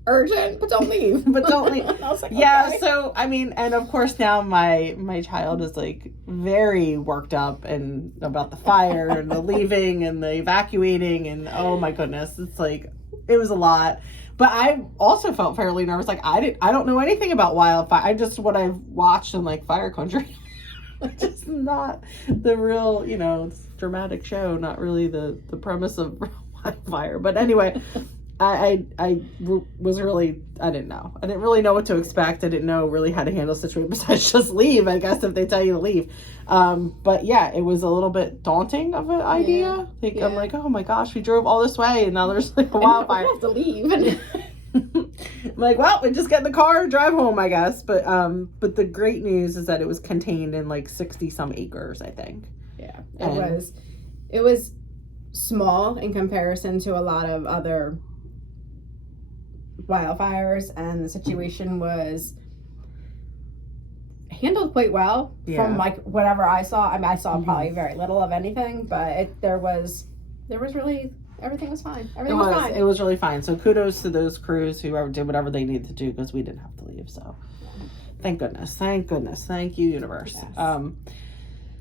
urgent, but don't leave. But don't leave. I was like, yeah, okay. So I mean, and of course now my child is like very worked up and about the fire and the leaving and the evacuating, and oh my goodness, it's like it was a lot. But I also felt fairly nervous. Like I don't know anything about wildfire. I just what I've watched in like Fire Country. Just not the real, dramatic show, not really the premise of wildfire. But anyway, was really, I didn't know. I didn't really know what to expect. I didn't know really how to handle the situation besides just leave, I guess, if they tell you to leave. But yeah, it was a little bit daunting of an idea. I'm like, oh my gosh, we drove all this way and now there's like a wildfire. We have to leave. I'm like, well, we just get in the car and drive home, I guess. But the great news is that it was contained in like 60 some acres, I think. Yeah, it was small in comparison to a lot of other wildfires, and the situation was handled quite well from like whatever I saw. I mean, I saw probably very little of anything, but there was really, everything was fine. Everything was fine. It was really fine. So kudos to those crews who did whatever they needed to do, because we didn't have to leave. So thank goodness. Thank you, universe. Yes.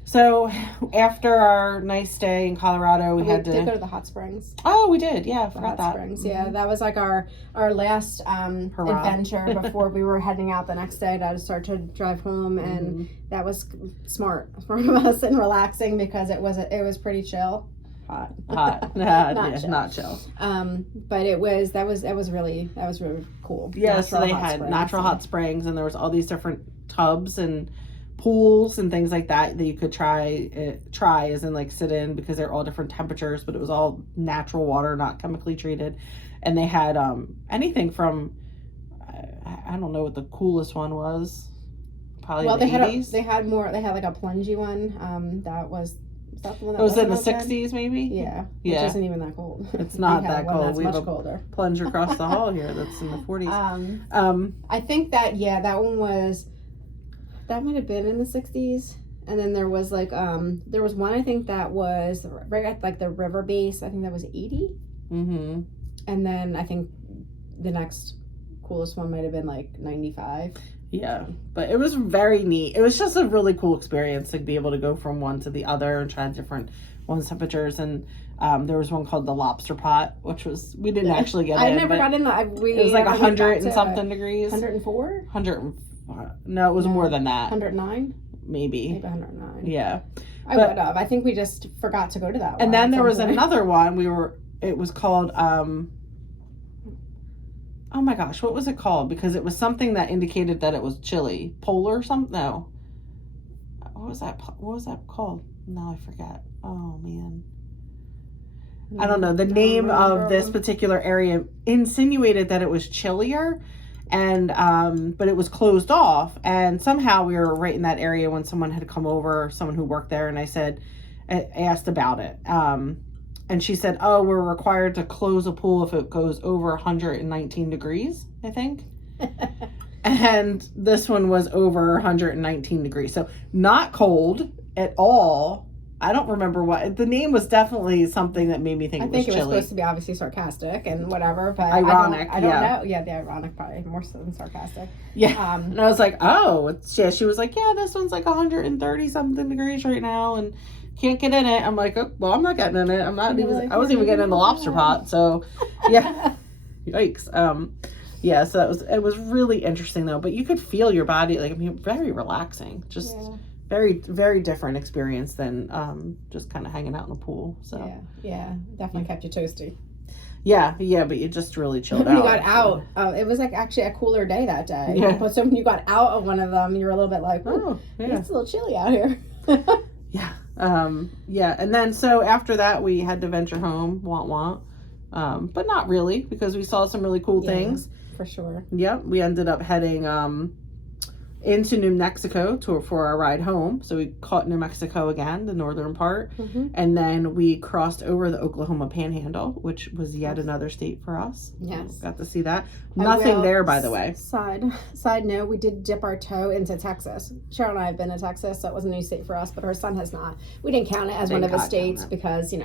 So after our nice stay in Colorado, we did go to the hot springs. Oh, we did. Yeah, I forgot that. Springs. Yeah, that was like our last adventure before we were heading out the next day to start to drive home, and that was smart of us and relaxing, because it was pretty chill. Hot. Not chill. But that was really cool. Yeah, so they had natural hot springs, and there was all these different tubs and pools and things like that you could try as in like sit in, because they're all different temperatures, but it was all natural water, not chemically treated. And they had anything from I don't know what the coolest one was. Probably the 80s. They had like a plungy one. That was that the one that was in the 60s maybe? Yeah. Which isn't even that cold. It's not that cold. We have much colder. Plunge across the hall here that's in the 40s. I think that that might have been in the 60s. And then there was like there was one, I think, that was right at like the river base. I think that was 80. Mm-hmm. And then I think the next coolest one might have been like 95. Yeah, but it was very neat. It was just a really cool experience to be able to go from one to the other and try different temperatures. And there was one called the lobster pot, which was, we didn't actually get in. I never got in that. It was like 100 and something degrees. 104? 100. No, it was more than that. 109? Maybe 109. Yeah. I would have. I think we just forgot to go to that one. And then there was another one. It was called, oh my gosh, what was it called? Because it was something that indicated that it was chilly. Polar something? No. What was that called? No, I forget. Oh, man. I don't know. The name of this particular area insinuated that it was chillier, and but it was closed off. And somehow we were right in that area when someone had come over, someone who worked there, and I asked about it. And she said, oh, we're required to close a pool if it goes over 119 degrees, I think. And this one was over 119 degrees. So not cold at all. I don't remember what. The name was definitely something that made me think it was chilly. I think it was supposed to be obviously sarcastic and whatever. But ironic, I don't know. Yeah, the ironic probably more so than sarcastic. Yeah. And I was like, oh. She was like, yeah, this one's like 130 something degrees right now. And can't get in it. I'm like, oh, well, I'm not getting in it. I wasn't even getting in the lobster pot. So, yeah. Yikes. Yeah, so it was really interesting though. But you could feel your body, like, I mean, very relaxing. Just very, very different experience than just kind of hanging out in a pool. So yeah, definitely kept you toasty. Yeah, but you just really chilled out. When you got out, it was like actually a cooler day that day. Yeah. So when you got out of one of them, you were a little bit like, oh, it's a little chilly out here. Yeah. And then so after that we had to venture home, but not really, because we saw some really cool things. For sure. Yep. We ended up heading into New Mexico for our ride home. So we caught New Mexico again, the northern part. Mm-hmm. And then we crossed over the Oklahoma Panhandle, which was yet another state for us. Yes. Got to see that. Nothing there, by the way. Side note, we did dip our toe into Texas. Cheryl and I have been to Texas, so it was a new state for us, but her son has not. We didn't count it as one of the states because,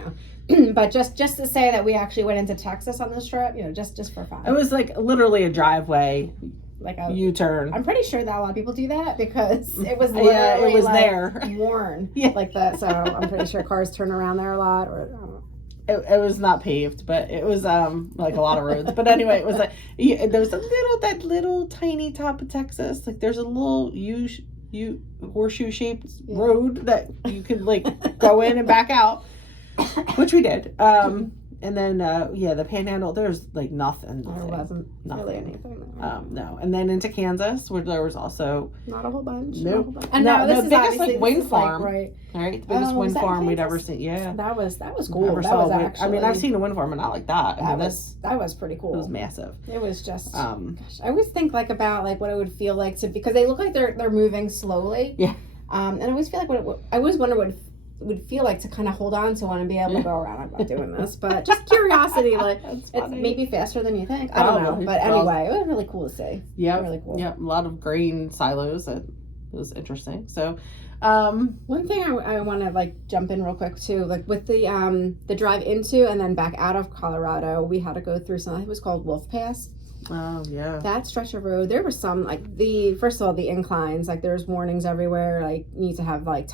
but just to say that we actually went into Texas on this trip, just for fun. It was like literally a driveway. Like a U-turn. I'm pretty sure that a lot of people do that because it was literally it was like there. Worn like that. So I'm pretty sure cars turn around there a lot. Or I don't know. It was not paved, but it was like a lot of roads. But anyway, it was like there was that little tiny top of Texas. Like there's a little horseshoe shaped road that you could like go in and back out, which we did. And then the Panhandle. There's like nothing. There wasn't really anything there. No. And then into Kansas, where there was also not a whole bunch. Nope. And no, this the is biggest like wind farm, right? The biggest wind farm we'd ever seen. Yeah, that was cool. Never saw actually. I mean, I've seen a wind farm, but not like that. That was pretty cool. It was massive. It was just. Gosh, I always think like about like what it would feel like because they look like they're moving slowly. Yeah. And I always feel like I always wonder what it would feel like to kind of hold on to one and be able to go around. I'm not doing this, but just curiosity, like it's maybe faster than you think. I don't know, but anyway, it was really cool to see. Yeah, really cool. Yeah, a lot of grain silos. It was interesting. So, one thing I want to like jump in real quick too, like with the drive into and then back out of Colorado, we had to go through something. It was called Wolf Pass. Oh yeah. That stretch of road, there were some like first of all the inclines, like there's warnings everywhere, like you need to have like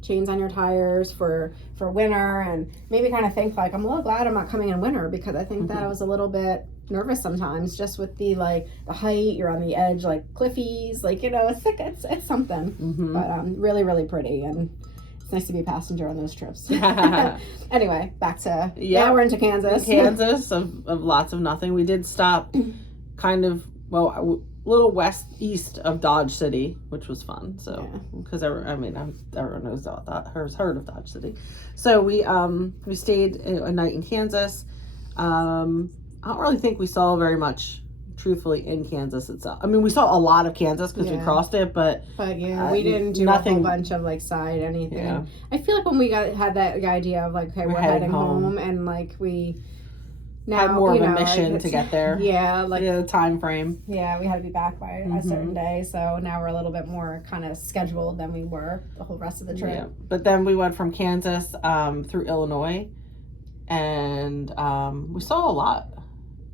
chains on your tires for winter, and maybe kind of think like I'm a little glad I'm not coming in winter because I think that I was a little bit nervous sometimes just with the height. You're on the edge like cliffies, like it's like it's something. But really really pretty, and it's nice to be a passenger on those trips. Anyway, back to now we're into Kansas. of lots of nothing. We did stop kind of a little east of Dodge City, which was fun. So because everyone knows about that, has heard of Dodge City. So we stayed a night in Kansas. I don't really think we saw very much, truthfully, in Kansas itself. I mean, we saw a lot of Kansas because we crossed it, but we didn't do a whole bunch of like side anything. Yeah. I feel like when we had that idea of like, okay, we're heading home, and like we now had more of a mission to get there. Yeah, like the time frame. Yeah, we had to be back by a certain day, so now we're a little bit more kind of scheduled than we were the whole rest of the trip. Yeah. But then we went from Kansas through Illinois, and we saw a lot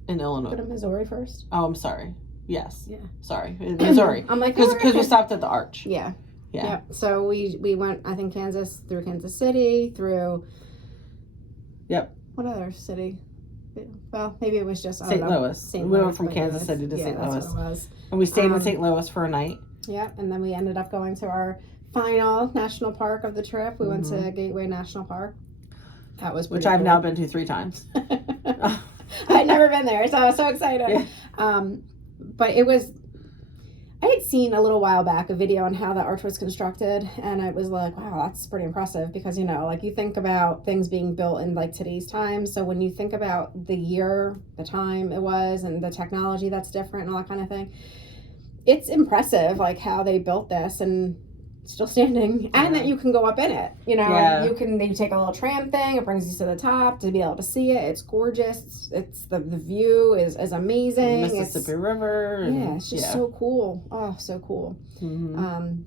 in Illinois. Go to Missouri first. Oh, I'm sorry. Yes. Yeah. Sorry, Missouri. I'm like because we stopped at the Arch. Yeah. Yeah. So we went, I think, Kansas through Kansas City through. Yep. What other city? Well, maybe it was just St. Louis. We went from Kansas City to St. Louis. That's what it was. And we stayed in St. Louis for a night. Yeah, and then we ended up going to our final national park of the trip. We went to Gateway National Park. That was which I've now been to 3 times. I'd never been there, so I was so excited. Yeah. But it was. I had seen a little while back a video on how the arch was constructed, and I was like, wow, that's pretty impressive because, like you think about things being built in like today's time. So when you think about the year, the time it was, and the technology that's different and all that kind of thing, it's impressive like how they built this and still standing, and that you can go up in it. You take a little tram thing, it brings you to the top to be able to see it. It's gorgeous. It's the view is amazing. The Mississippi River. It's just so cool. Oh, so cool.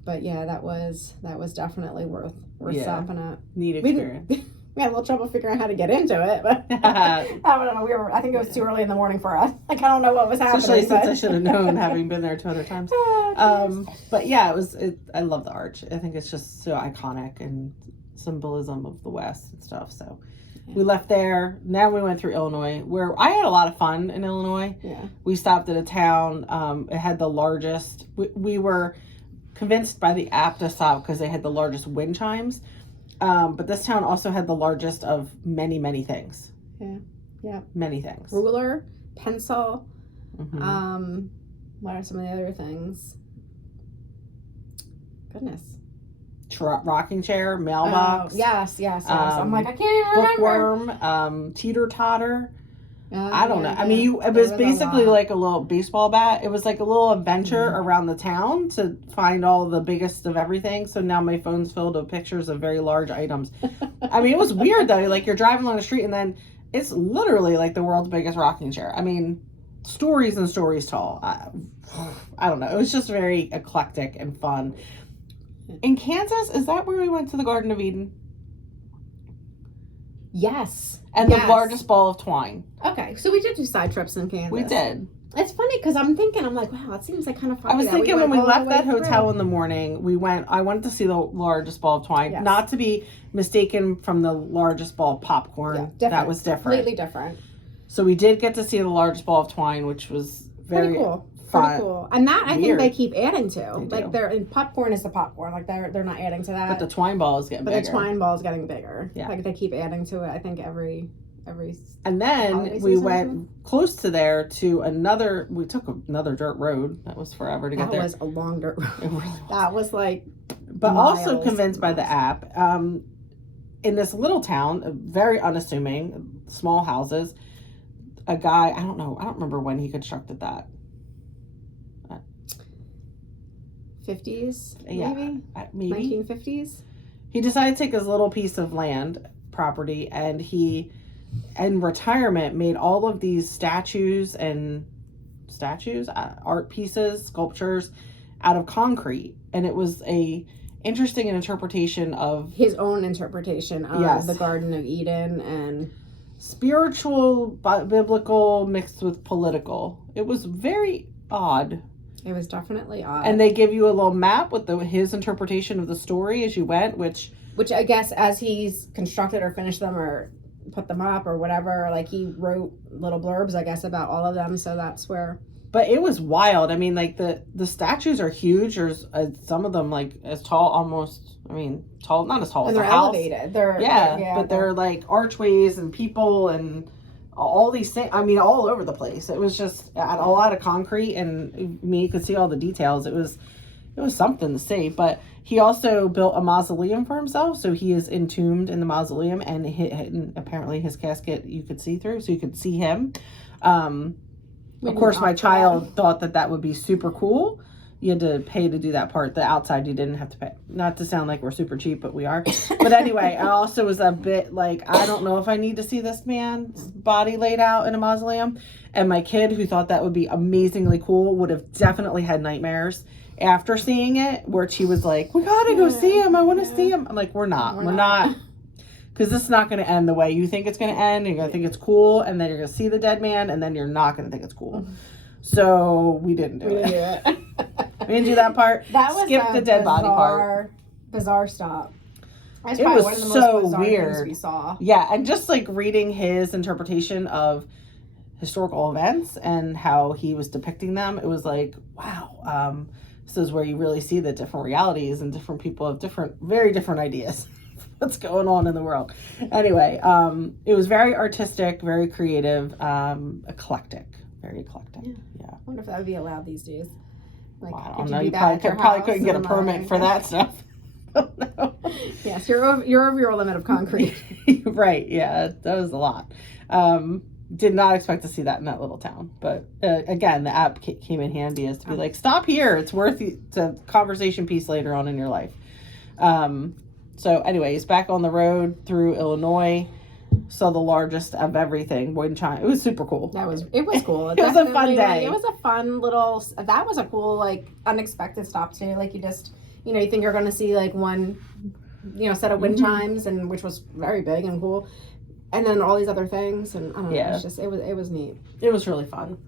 But yeah, that was definitely worth stopping at. Neat experience. We had a little trouble figuring out how to get into it, but I don't know. I think it was too early in the morning for us. Like, I don't know what was happening. Especially since I should have known, having been there 2 other times. But yeah, I love the arch. I think it's just so iconic and symbolism of the West and stuff. So we left there. Now we went through Illinois, where I had a lot of fun in Illinois. Yeah. We stopped at a town. It had the largest. We were convinced by the app to stop because they had the largest wind chimes. But this town also had the largest of many, many things. Yeah. Many things. Ruler, pencil. What are some of the other things? Goodness. Rocking chair, mailbox. Yes. I'm like, I can't even remember. Bookworm, teeter-totter. I don't know. Yeah. I mean, it was basically like a little baseball bat. It was like a little adventure around the town to find all the biggest of everything. So now my phone's filled with pictures of very large items. I mean, it was weird though. Like you're driving along the street and then it's literally like the world's biggest rocking chair. I mean, stories and stories tall. I don't know. It was just very eclectic and fun. In Kansas, is that where we went to the Garden of Eden? Yes. And the largest ball of twine. Okay, so we did do side trips in Kansas. We did. It's funny because I'm like, wow, it seems like kind of fun. I was thinking when we left that hotel in the morning, I wanted to see the largest ball of twine, not to be mistaken from the largest ball of popcorn. Yeah, that was different. Completely different. So we did get to see the largest ball of twine, which was very cool. Fun. Pretty cool. And that I think they keep adding to. Like popcorn is the popcorn. Like they're not adding to that. But the twine ball is getting bigger. But the twine ball is getting bigger. Yeah. Like they keep adding to it. I think every And then holiday we season went close to there to we took another dirt road. That was forever to get there. That was a long dirt road. It really was. That was like But miles, also convinced by the app, in this little town, very unassuming, small houses, a guy, I don't remember when he constructed that. 50s, Yeah, maybe 1950s. He decided to take his little piece of land property, and he, in retirement, made all of these art pieces, sculptures out of concrete. And it was a interesting interpretation of his own interpretation of the Garden of Eden, and spiritual, biblical mixed with political. It was very odd. It was definitely odd. And they give you a little map with his interpretation of the story as you went, which I guess as he's constructed or finished them or put them up or whatever, like he wrote little blurbs, I guess, about all of them. So that's where. But it was wild. I mean, like the statues are huge. There's some of them like as tall, almost. I mean, tall, not as tall as they're a house. Elevated. They're like archways and people and all these things. I mean, all over the place. It was just all out of concrete, and you could see all the details. It was something to see. But he also built a mausoleum for himself, so he is entombed in the mausoleum, and apparently his casket you could see through, so you could see him. Of course, my child thought that would be super cool. You had to pay to do that part. The outside, you didn't have to pay. Not to sound like we're super cheap, but we are. But anyway, I also was a bit like, I don't know if I need to see this man's body laid out in a mausoleum. And my kid, who thought that would be amazingly cool, would have definitely had nightmares after seeing it, where she was like, we gotta go see him. I want to see him. I'm like, we're not. Because this is not going to end the way you think it's going to end. You're going to think it's cool, and then you're going to see the dead man, and then you're not going to think it's cool. So we didn't do it. We didn't do that part. That was skip the dead body part. Bizarre stop. It was one of the so most weird. We saw. Yeah, and just like reading his interpretation of historical events and how he was depicting them, it was like, wow. This is where you really see the different realities, and different people have very different ideas. What's going on in the world. Anyway, it was very artistic, very creative, eclectic. Very eclectic. Yeah. I wonder if that would be allowed these days. Like, well, I don't know. You probably couldn't get a permit for that stuff. No. Yes, you're over your limit of concrete. Right. Yeah, that was a lot. Did not expect to see that in that little town. But again, the app came in handy as to be like, stop here. It's worth it's a conversation piece later on in your life. So anyways, back on the road through Illinois, saw the largest of everything. Wind chime. It was super cool. It was cool. It was a fun day. It was a fun little. That was a cool, like, unexpected stop too. Like, you just, you think you're going to see like one, set of wind chimes, and which was very big and cool, and then all these other things, and I don't know. It's just it was neat. It was really fun.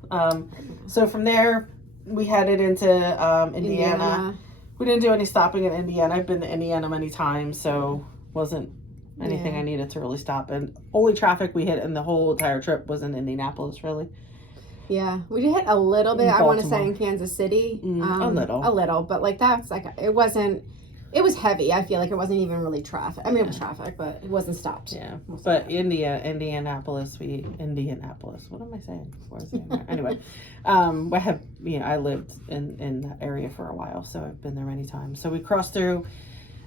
So from there we headed into Indiana. We didn't do any stopping in Indiana. I've been to Indiana many times, so wasn't anything I needed to really stop in. Only traffic we hit in the whole entire trip was in Indianapolis, really. Yeah, we did hit a little bit. I want to say in Kansas City, a little, but like that's like it wasn't. It was heavy. I feel like it wasn't even really traffic. I mean, it was traffic, but it wasn't stopped. Yeah, but Indianapolis. What am I saying? What was I saying? Anyway, I lived in that area for a while, so I've been there many times. So we crossed through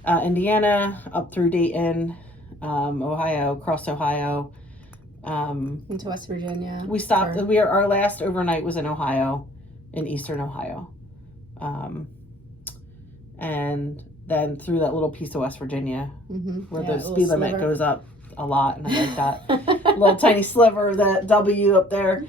Indiana, up through Dayton, Ohio, crossed Ohio, into West Virginia. We stopped. Our last overnight was in Ohio, in eastern Ohio, and then through that little piece of West Virginia, where the speed limit goes up a lot, and I like that little tiny sliver of that W up there,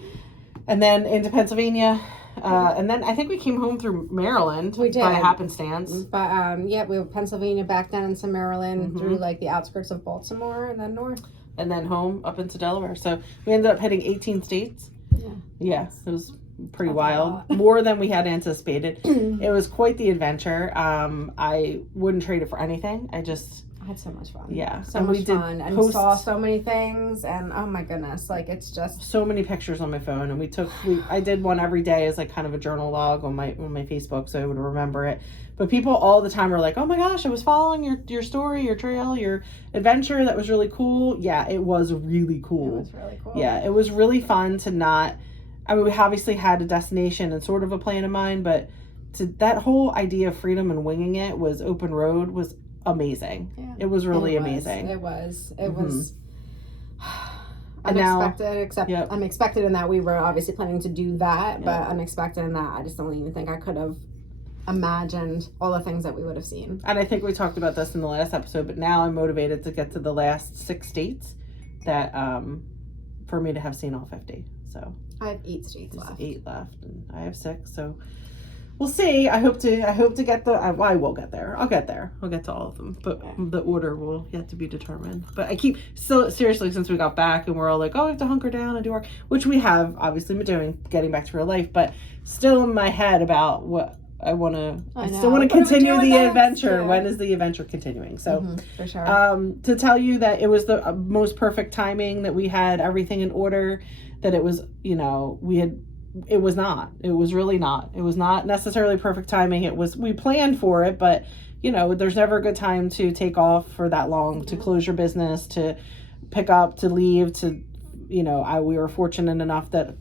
and then into Pennsylvania, and then I think we came home through Maryland. We did by happenstance. But we were Pennsylvania, back down into Maryland, through like the outskirts of Baltimore, and then north, and then home up into Delaware. So we ended up hitting 18 states. Yeah, it was pretty wild. More than we had anticipated. It was quite the adventure. I wouldn't trade it for anything. I had so much fun. Yeah. So and much we did fun. And post saw so many things. And oh my goodness, like it's just so many pictures on my phone. And I did one every day as like kind of a journal log on my Facebook so I would remember it. But people all the time are like, oh my gosh, I was following your story, your trail, your adventure. That was really cool. Yeah, it was really cool. It was really cool. Yeah, it was really fun to not, I mean, we obviously had a destination and sort of a plan in mind, but that whole idea of freedom and winging it was open road was amazing. Yeah. It was really amazing. It was And unexpected, except yep. unexpected in that we were obviously planning to do that, yep. But unexpected in that I just don't even think I could have imagined all the things that we would have seen. And I think we talked about this in the last episode, but now I'm motivated to get to the last 6 states that for me to have seen all 50. So I have 8 states left. 8 left, and I have 6. So we'll see. I hope to get I will get there. I'll get there. I'll get to all of them, but the order will yet to be determined. But I keep seriously, since we got back and we're all like, oh, we have to hunker down and do our, which we have obviously been doing, getting back to real life, but still in my head about what I still want to continue the adventure. Yeah. When is the adventure continuing? So, for sure. To tell you that it was the most perfect timing, that we had everything in order, that it was, it was not. It was really not. It was not necessarily perfect timing. We planned for it, but there's never a good time to take off for that long, to close your business, to pick up, to leave, we were fortunate enough that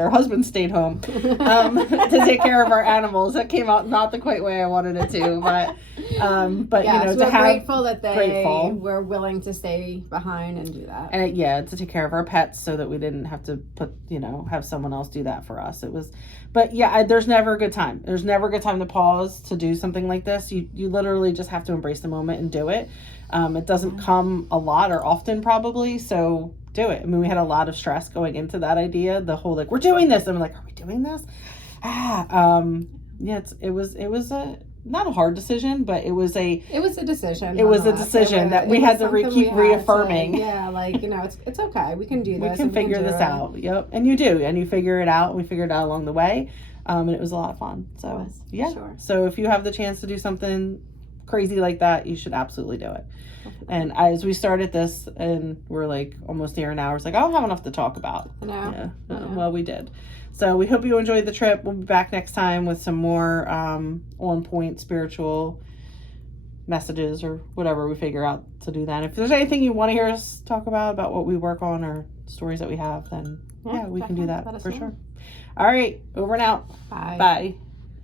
our husband stayed home to take care of our animals. That came out not the quite way I wanted it to, but yes, we're grateful that they were willing to stay behind and do that. And to take care of our pets so that we didn't have to have someone else do that for us. There's never a good time. There's never a good time to pause to do something like this. You literally just have to embrace the moment and do it. It doesn't come a lot or often probably, so do it. I mean, we had a lot of stress going into that idea. The whole we're doing this. I'm like, are we doing this? It was not a hard decision, but it was a decision. It was a decision that we had to keep reaffirming. It's okay. We can do this. We can figure this out. Yep, and you do, and you figure it out. We figured it out along the way, and it was a lot of fun. So sure. So if you have the chance to do something crazy like that, you should absolutely do it. And as we started this, and we're like almost near an hour, it's like I don't have enough to talk about. No. Yeah. Well, we did. So we hope you enjoyed the trip. We'll be back next time with some more on point spiritual messages or whatever we figure out to do then. If there's anything you want to hear us talk about what we work on or stories that we have, then we can do that for sure. All right, over and out. Bye. Bye.